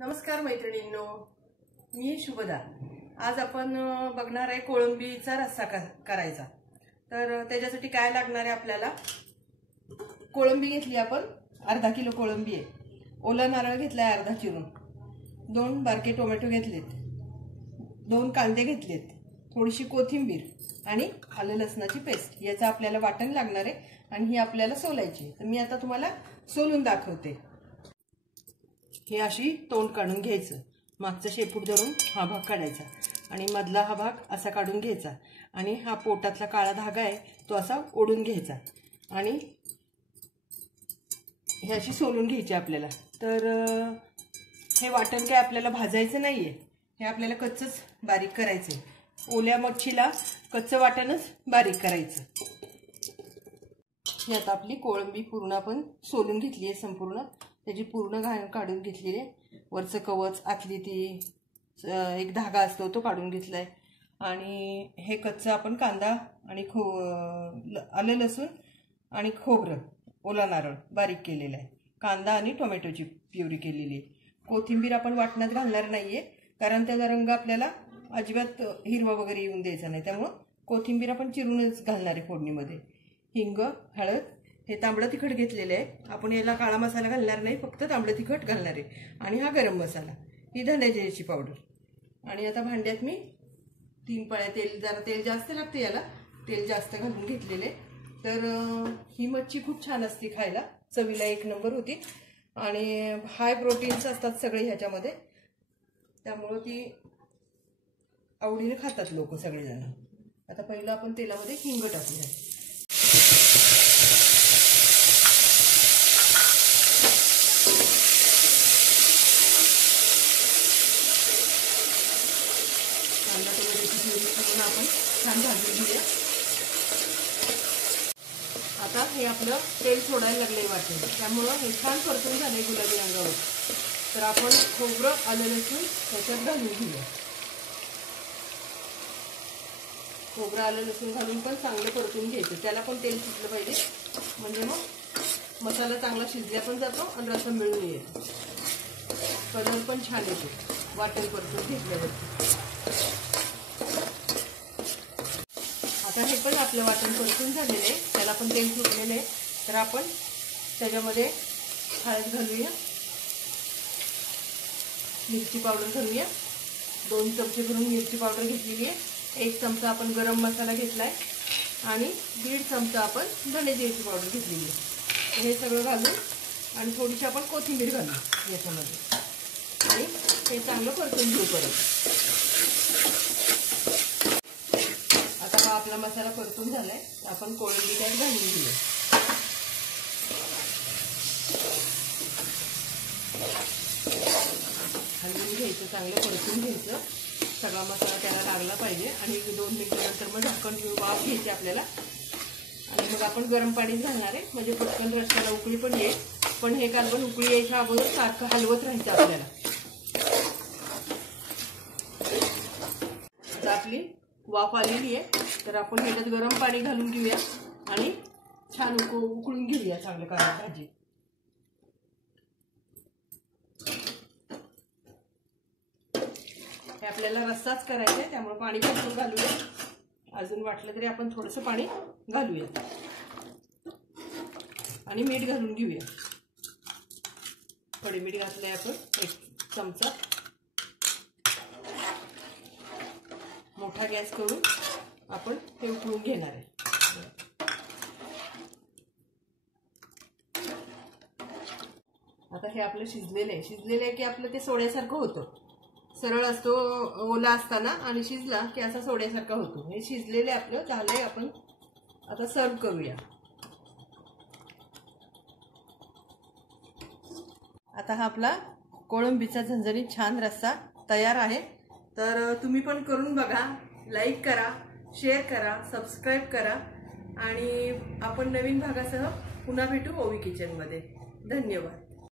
नमस्कार मैत्रिणींनो, मी शुभदा। आज आपण बघणार आहे कोळंबीचा रस्सा करायचा। तर त्याच्यासाठी काय लागणार आहे आपल्याला, कोळंबी घेतली आपण, अर्धा किलो कोळंबी आहे। ओला नारळ घेतलाय अर्धा चिरून, 2 बारके टोमॅटो घेतलेत, 2 कांदे घेतलेत, थोडीशी कोथिंबीर आणि आलं लसणाची पेस्ट, याचं आपल्याला वाटण लागणार आहे आणि ही आपल्याला सोलायची। तर मी आता तुम्हाला सोलून दाखवते। हे अशी तोंड काढून घ्यायचं, मागचा शेपूट धरून हा भाग काढायचा आणि मधला हा भाग असा काढून घ्यायचा आणि हा पोटातला काळा धागा आहे तो असा ओढून घ्यायचा आणि हे अशी सोलून घ्यायची आपल्याला। तर हे वाटण काय आपल्याला भाजायचं नाहीये, हे आपल्याला कच्चच बारीक करायचंय। ओल्या मच्छीला कच्चं वाटणच बारीक करायचं। ही आता आपली कोळंबी पूर्ण आपण सोलून घेतली आहे, संपूर्ण त्याची पूर्ण घाण काढून घेतली आहे। वरचं कवच, आतली ती एक धागा असतो तो काढून घेतलाय आणि हे कच्चं आपण कांदा आणि आलं लसूण आणि खोबरं, ओला नारळ बारीक केलेला आहे, कांदा आणि टोमॅटोची प्युरी केलेली आहे। कोथिंबीर आपण वाटणात घालणार नाहीये, कारण त्याचा रंग आपल्याला अजिबात हिरवा वगैरे येऊन द्यायचा नाही, त्यामुळे कोथिंबीर आपण चिरूनच घालणार आहे फोडणीमध्ये। हिंग, हळद, हे तांबडं तिखट घेतलेलं आहे आपण, याला काळा मसाला घालणार नाही, फक्त तांबडं तिखट घालणार आहे। आणि हा गरम मसाला, ही धण्याची पावडर। आणि आता भांड्यात मी 3 पळ्या तेल, जरा तेल जास्त लागते याला, तेल जास्त घालून घेतलेले। तर ही मच्छी खूप छान असते खायला, चवीला 1 नंबर होती आणि हाय प्रोटीन्स असतात सगळे ह्याच्यामध्ये, त्यामुळे ती आवडीने खातात लोक सगळेजण। आता पहिलं आपण तेलामध्ये हिंग टाकूया। कांदा टोमॅटोची प्युरी करून आपण छान भाजून घेऊया। आता हे आपलं तेल सोडायला लागलंय वाटेल, त्यामुळं हे छान परतून झालंय गुलाबी रंगावर। तर आपण खोबरं, आलं लसूण त्याच्यात घालून घेऊया। खोबरं, आलं लसूण घालून पण चांगलं परतून घ्यायचं, त्याला पण तेल सुटलं पाहिजे, म्हणजे मग मसाला चांगला शिजल्या पण जातो आणि रस्सा मिळून येतो, कलर पण छान येतो वाटण परतून घेतल्यावरती। आता हे पण आपलं वाटण परतून झालेलं आहे, त्याला पण तेल सुटलेलं आहे। तर आपण त्याच्यामध्ये हळद घालूया, मिरची पावडर घालूया, 2 चमचे भरून मिरची पावडर घेतलेली आहे, 1 चमचा आपण गरम मसाला घेतलाय आणि 1.5 चमचा आपण धण्याची पावडर घेतलेली आहे। हे सगळं घालून आणि थोडीशी आपण कोथिंबीर घालू याच्यामध्ये आणि हे चांगलं परतून घेऊ परत। आता हा आपला मसाला परतून झालाय, आपण कोळंबी त्यात घालून घेऊया। हलवून घ्यायचं, चांगलं परतून घ्यायचं, सगळा मसाला त्याला लागला पाहिजे आणि 2 मिनिटानंतर मग झाकण ठेवून वाफ घ्यायची आपल्याला आणि मग आपण गरम पाणी घालणार आहे, म्हणजे पटकन रस्त्याला उकळी पण येईल। पण हे कालवण उकळी यायच्या अगोदर सारखं हलवत राहायचं आपल्याला। आता आपली वाफ आलेली आहे, तर आपण ह्याच्यात गरम पाणी घालून घेऊया आणि छान उकळून घेऊया चांगलं कांदा भाजी। हे आपल्याला रस्साच करायचा आहे, त्यामुळे पाणी भरपूर घालूया, अजून वाटलं तरी आपण थोडंसं पाणी घालूया आणि मीठ घालून घेऊया। थोडे मीठ घातलंय आपण, 1 चमचा। मोठा गॅस करून आपण हे उकळून घेणार आहे। आता हे आपलं शिजलेलं आहे की आपलं ते सोड्यासारखं होतं, सरळ असतो ओला असताना आणि शिजला की असा सोड्यासारखा होतो। हे शिजलेले आपलं झालंय, आपण आता सर्व करूया। आता हा आपला कोळंबीचा झणझणीत छान रस्सा तयार आहे। तर तुम्ही पण करून बघा, लाईक करा, शेअर करा, सबस्क्राईब करा आणि आपण नवीन भागासह पुन्हा भेटू ओवी किचनमध्ये। धन्यवाद।